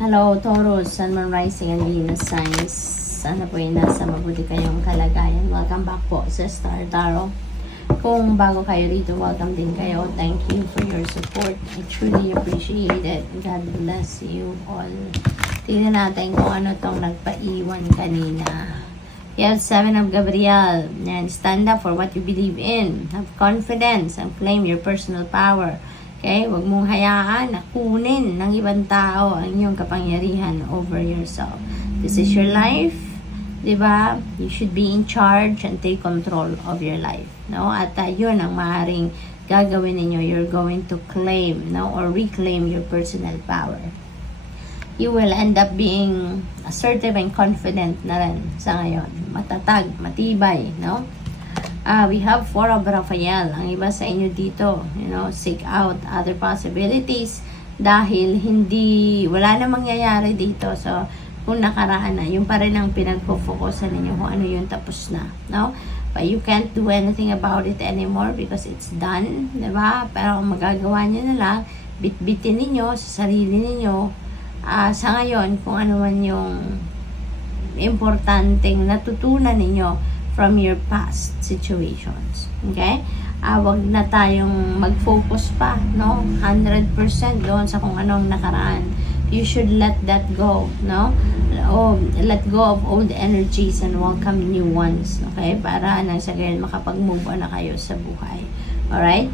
Hello, Taurus, Sun, Moon, Rising, and Venus signs. Sana po ay nasa mabuti kayong kalagayan. Welcome back po sa Star Tarot. Kung bago kayo rito, welcome din kayo. Thank you for your support. I truly appreciate it. God bless you all. Tignan natin kung ano tong nagpaiwan kanina. You have 7 of Gabriel. And stand up for what you believe in. Have confidence and claim your personal power. Okay? Huwag mong hayaan na kunin ng ibang tao ang iyong kapangyarihan over yourself. This is your life. Diba? You should be in charge and take control of your life. No? At yun ang maaaring gagawin ninyo. You're going to claim, no? Or reclaim your personal power. You will end up being assertive and confident na rin sa ngayon. Matatag, matibay, no? We have 4 of Raphael. Ang iba sa inyo dito, seek out other possibilities dahil wala na mangyayari dito. So, kung nakaraan na, yung pa rin ang pinagpo-focusan ninyo kung ano yung tapos na, no? But you can't do anything about it anymore because it's done, diba? Pero ang magagawa nyo na lang, bitbitin ninyo sa sarili ninyo sa ngayon kung ano man yung importanteng natutunan ninyo from your past situations. Okay? Wag na tayong mag-focus pa, no? 100% doon sa kung anong nakaraan. You should let that go, no? Let go of old energies and welcome new ones. Okay? Para nang sa ganyan makapag-move on na kayo sa buhay. Alright?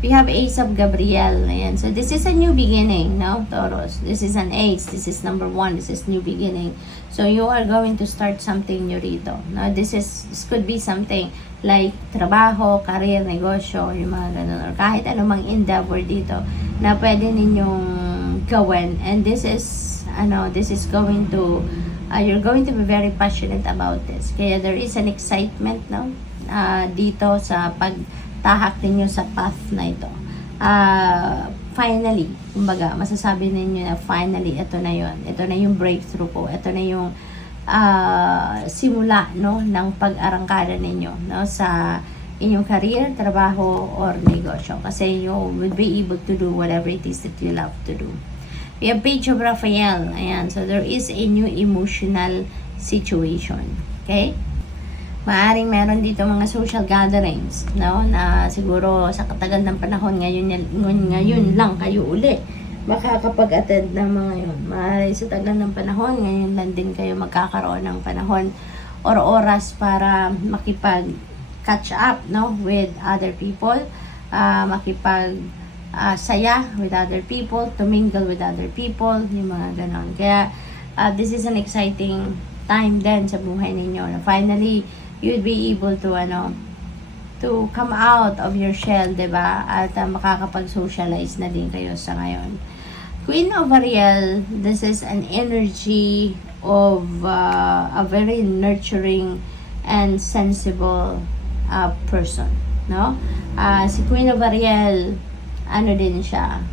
We have Ace of Gabriel. Ayan. So, this is a new beginning, no, Taurus? This is an ace. This is number 1. This is new beginning. So, you are going to start something new rito. No? This could be something like trabaho, career, negosyo, yung mga ganun. Or kahit anumang endeavor dito na pwede ninyong gawin. And this is going to, you're going to be very passionate about this. Kaya there is an excitement, no? Dito sa tahak ninyo sa path na ito. Finally, kumbaga, masasabi ninyo na finally, ito na yon. Ito na yung breakthrough po. Ito na yung simula, no, ng pag-arangkada ninyo, no, sa inyong career, trabaho, or negosyo. Kasi you will be able to do whatever it is that you love to do. We have Page of Raphael. Ayan. So, there is a new emotional situation. Okay? Maaring meron dito mga social gatherings, no? Na siguro sa katagal ng panahon ngayon lang kayo uli makakapag-attend ng mga yun. Maaring sa tagal ng panahon, ngayon lang din kayo magkakaroon ng panahon or oras para makipag-catch up, no? With other people, saya with other people, to mingle with other people, yung mga ganon. Kaya, this is an exciting time din sa buhay ninyo. Finally, you'll be able to to come out of your shell, diba? At makakapag-socialize na din kayo sa ngayon. Queen of Ariel, this is an energy of a very nurturing and sensible person, no? Si Queen of Ariel, din siya,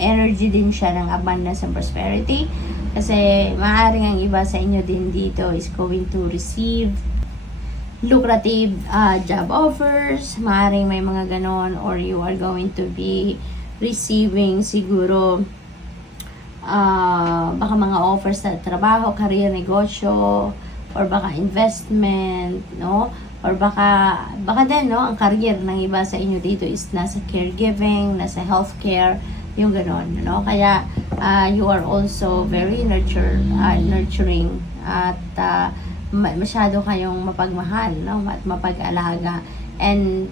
energy din siya ng abundance and prosperity. Kasi maaaring ang iba sa inyo din dito is going to receive lucrative job offers. Maaaring may mga ganon, or you are going to be receiving siguro baka mga offers sa trabaho, career, negosyo, or baka investment, no? Or baka din, no, ang career ng iba sa inyo dito is nasa caregiving, nasa healthcare, yung ganon, no? Kaya you are also very nurturing at masyado kayong mapagmahal, no? At mapag-alaga. And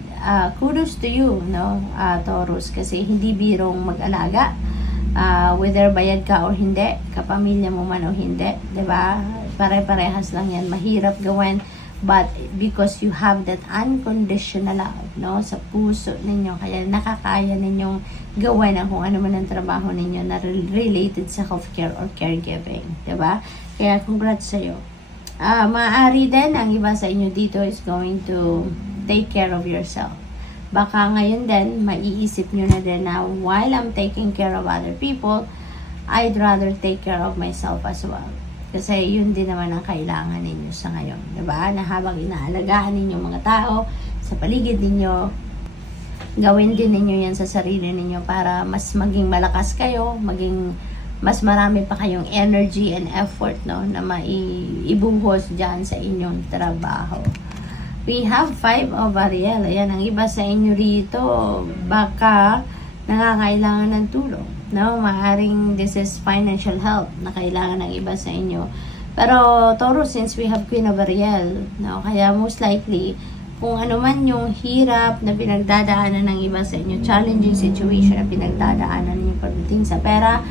kudos to you, no, Taurus, kasi hindi birong mag-alaga. Whether bayad ka or hindi, kapamilya mo man o hindi, 'di ba? Pare-parehas lang 'yan, mahirap gawin. But because you have that unconditional love, no, sa puso ninyo, kaya nakakaya ninyong gawin ang kung ano man ang trabaho ninyo na related sa healthcare or caregiving, diba? Kaya congrats sa'yo. Maaari din, ang iba sa inyo dito is going to take care of yourself. Baka ngayon din, maiisip nyo na din na while I'm taking care of other people, I'd rather take care of myself as well. Kasi yun din naman ang kailangan ninyo sa ngayon. Diba? Na habang inaalagaan ninyo mga tao sa paligid ninyo, gawin din ninyo yan sa sarili ninyo para mas maging malakas kayo, maging mas marami pa kayong energy and effort, no, na maibuhos dyan sa inyong trabaho. We have 5 of Ariel. Ayan, ang iba sa inyo rito, baka nangangailangan ng tulong, no? Maaring this is financial help na kailangan ng iba sa inyo. Pero Taurus, since we have Queen of Ariel, no, kaya most likely kung ano man yung hirap na pinagdadaanan ng iba sa inyo, challenging situation na pinagdadaanan niyo pagdating sa pera,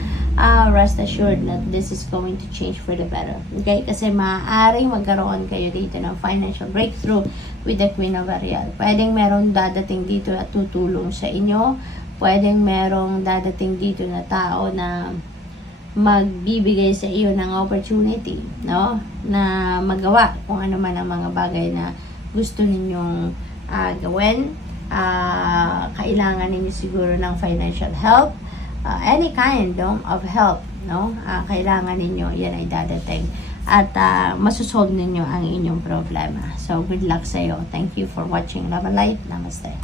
rest assured that this is going to change for the better. Okay? Kasi maaaring magkaroon kayo dito ng financial breakthrough with the Queen of Ariel. Pwedeng merong dadating dito at tutulong sa inyo. Pwedeng merong dadating dito na tao na magbibigay sa iyo ng opportunity, no? Na magawa kung ano man ang mga bagay na gusto ninyong gawin. Kailangan ninyo siguro ng financial help, any kind of help, no? Kailangan ninyo, yan ay dadating at masosolve ninyo ang inyong problema. So good luck sa iyo. Thank you for watching Love and Light. Namaste.